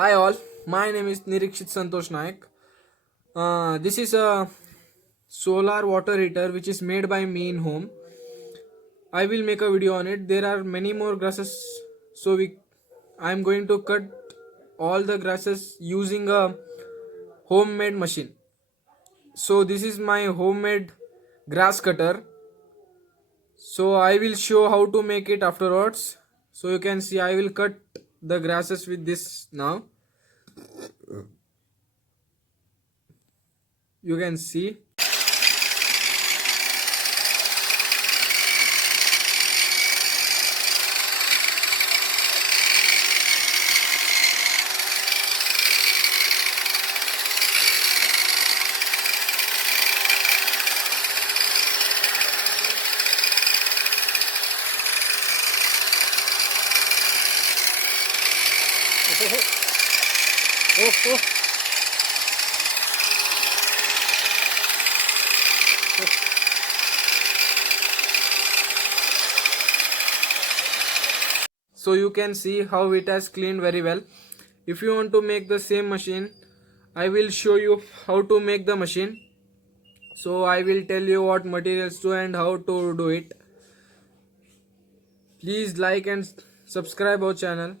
Hi all, my name is Nirikshit Santosh Naik. This is a solar water heater which is made by me in home. I will make a video on it. There are many more grasses, so I am going to cut all the grasses using a homemade machine. So this is my homemade grass cutter. So I will show how to make it afterwards. So you can see I will cut the grasses with this now. You can see. Oh, oh. So you can see how it has cleaned very well. If you want to make the same machine, I will show you how to make the machine. So I will tell you what materials to and how to do it. Please like and subscribe our channel.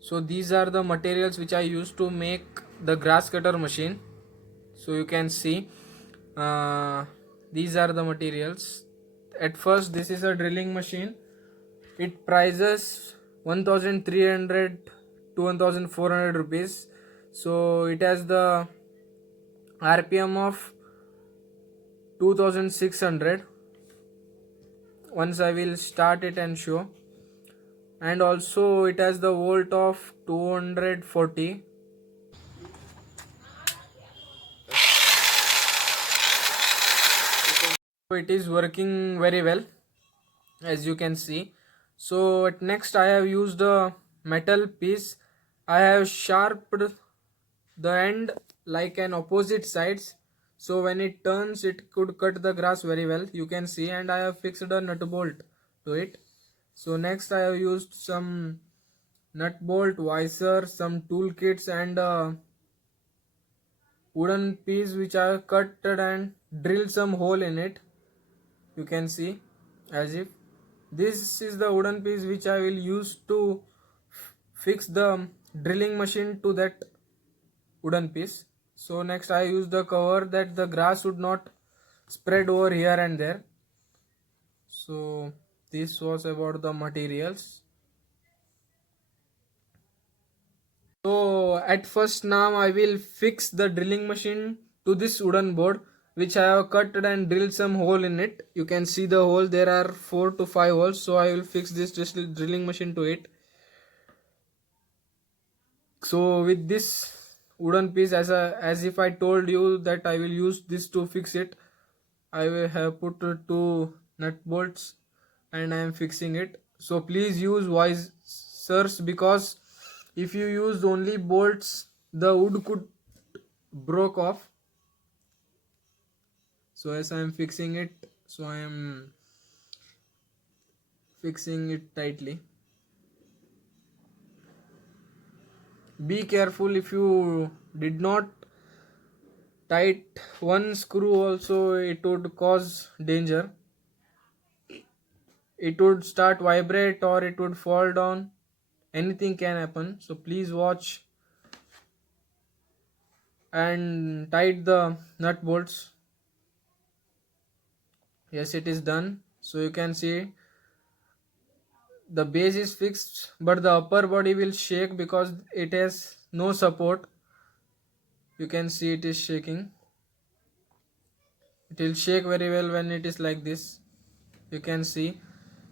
So these are the materials which I used to make the grass cutter machine. So you can see uh, these are the materials. At first, this is a drilling machine. It prices 1300 to 1400 rupees. So it has the RPM of 2600. Once I will start it and show. And also it has the volt of 240. So it is working very well, as you can see. So at next I have used a metal piece. I have sharpened the end like an opposite sides, so when it turns it could cut the grass very well, you can see. And I have fixed a nut bolt to it. So next I have used some nut bolt, visor, some toolkits, and a wooden piece which I have cut and drilled some hole in it. You can see, as if this is the wooden piece which I will use to fix the drilling machine to that wooden piece. So next I use the cover that the grass would not spread over here and there. So this was about the materials. So at first now I will fix the drilling machine to this wooden board which I have cut and drilled some hole in it. You can see the hole, there are 4 to 5 holes. So I will fix this drilling machine to it. So with this wooden piece, as if I told you that I will use this to fix it, I will have put 2 nut bolts and I am fixing it. So please use visors, because if you use only bolts the wood could broke off. So as I am fixing it, so I am fixing it tightly. Be careful, if you did not tight one screw also it would cause danger. It would start vibrate or it would fall down. Anything can happen. So please watch and tight the nut bolts. Yes, it is done. So you can see the base is fixed, but the upper body will shake because it has no support. You can see it is shaking. It will shake very well when it is like this. You can see.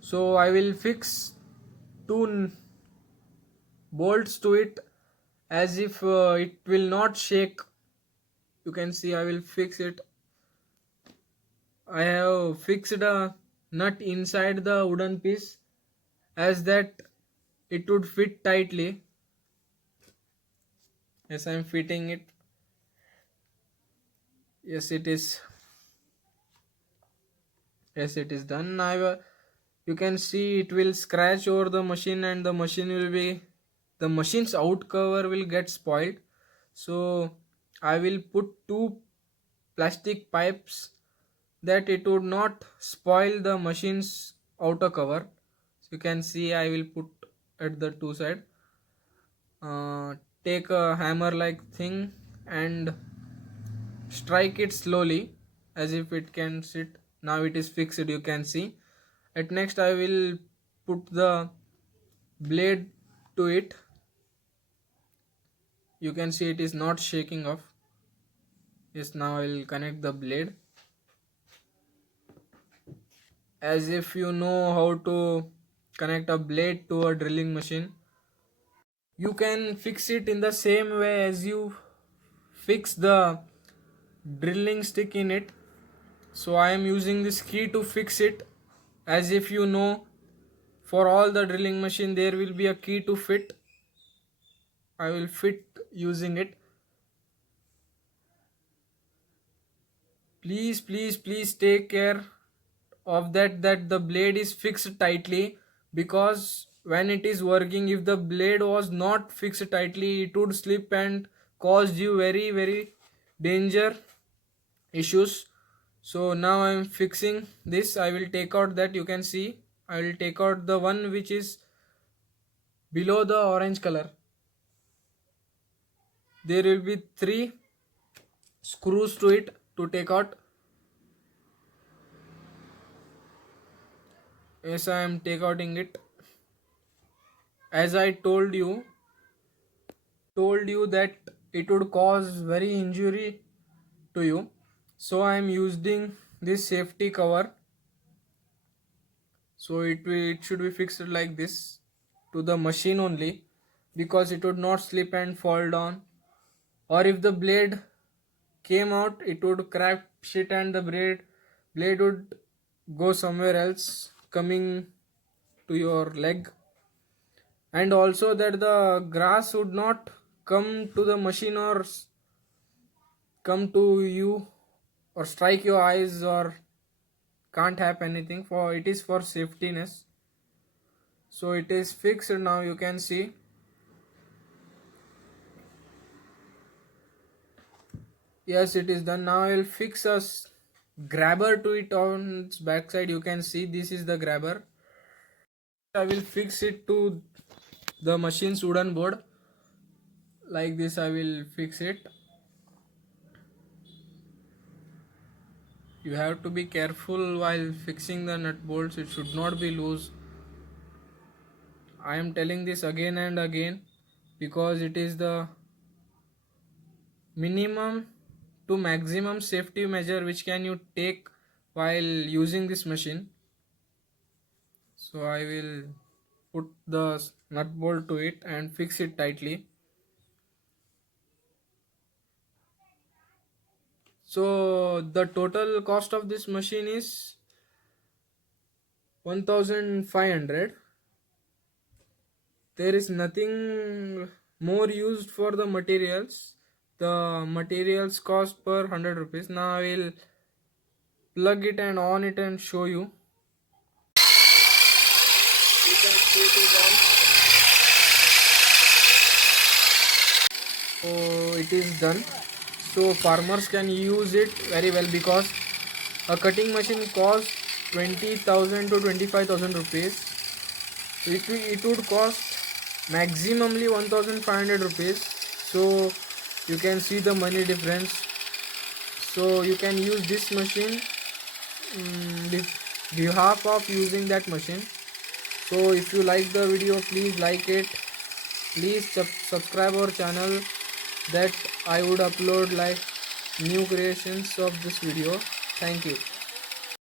So I will fix 2 bolts to it as if it will not shake. You can see I will fix it. I have fixed a nut inside the wooden piece as that it would fit tightly. Yes, I am fitting it. Yes, it is. Yes, it is done. Now you can see it will scratch over the machine and the machine will be the machine's out cover will get spoiled. So I will put two plastic pipes that it would not spoil the machine's outer cover. So you can see I will put at the two side. Take a hammer like thing and strike it slowly as if it can sit. Now it is fixed, you can see. At next I will put the blade to it. You can see it is not shaking off. Yes, now I will connect the blade. As if you know how to connect a blade to a drilling machine, you can fix it in the same way as you fix the drilling stick in it. So I am using this key to fix it. As if you know, for all the drilling machine there will be a key to fit. I will fit using it. Please take care of that the blade is fixed tightly, because when it is working, if the blade was not fixed tightly, it would slip and cause you very danger issues. So now I am fixing this. I will take out that, you can see I will take out the one which is below the orange color. There will be 3 screws to it to take out. Yes, I am taking it. As I told you that it would cause very injury to you, so I am using this safety cover. So it should be fixed like this to the machine only, because it would not slip and fall down, or if the blade came out, it would crack shit and the blade would go somewhere else, coming to your leg. And also that the grass would not come to the machine or come to you or strike your eyes, or can't happen anything, for it is for safetyness. So it is fixed now, you can see. Yes, it is done. Now I will fix a grabber to it on its backside. You can see this is the grabber. I will fix it to the machine's wooden board like this. I will fix it. You have to be careful while fixing the nut bolts. It should not be loose. I am telling this again and again because it is the minimum to maximum safety measure which can you take while using this machine. So I will put the nut bolt to it and fix it tightly. So the total cost of this machine is 1500. There is nothing more used for the materials. The materials cost per 100 rupees. Now I will plug it and on it and show you. You can see it is on. So it is done. So farmers can use it very well, because a cutting machine costs 20,000 to 25,000 rupees. It would cost maximally 1500 rupees. So you can see the money difference. So you can use this machine behalf of using that machine. So if you like the video, please like it. Please subscribe our channel, that I would upload like new creations of this video. Thank you.